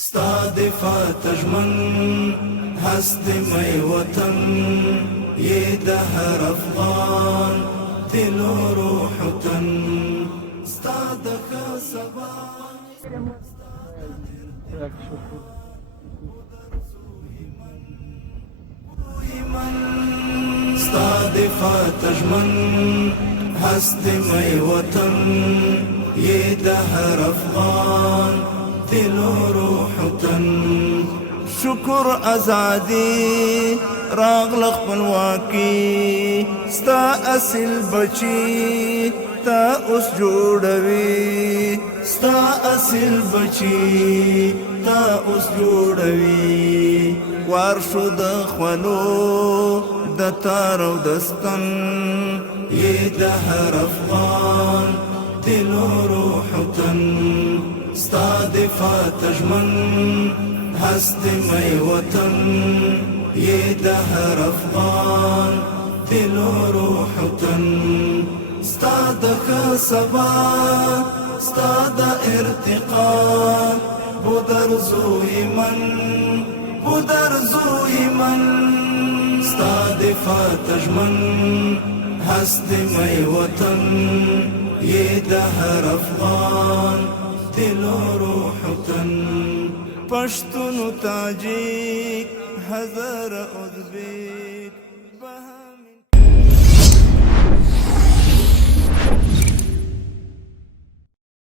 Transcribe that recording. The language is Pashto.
ستا دفاع تجمن هست مئی وطن یہ ده هر افغان دل و روح و تن ستا دخا سبا ستا دفاع تجمن هست مئی وطن یہ ده هر افغان دل و روح و تن شکر ازادی راغل خپلواکی ستا اصل بچی تا اوس جوړوي ستا اصل بچی تا اوس جوړوي وار شو د خولو د تار او دستن یہ ده هر افغان دل و روح و تن ستا دفاع تجمن هست مئی وطن یہ ده هر افغان دل و روح و تن ستا دخا سبا ستا دا ارتقا بودر زوی من ستا دفاع تجمن هست مئی وطن یہ ده هر افغان دل و روح و تن پشتون و تاجیک هزار ازبیک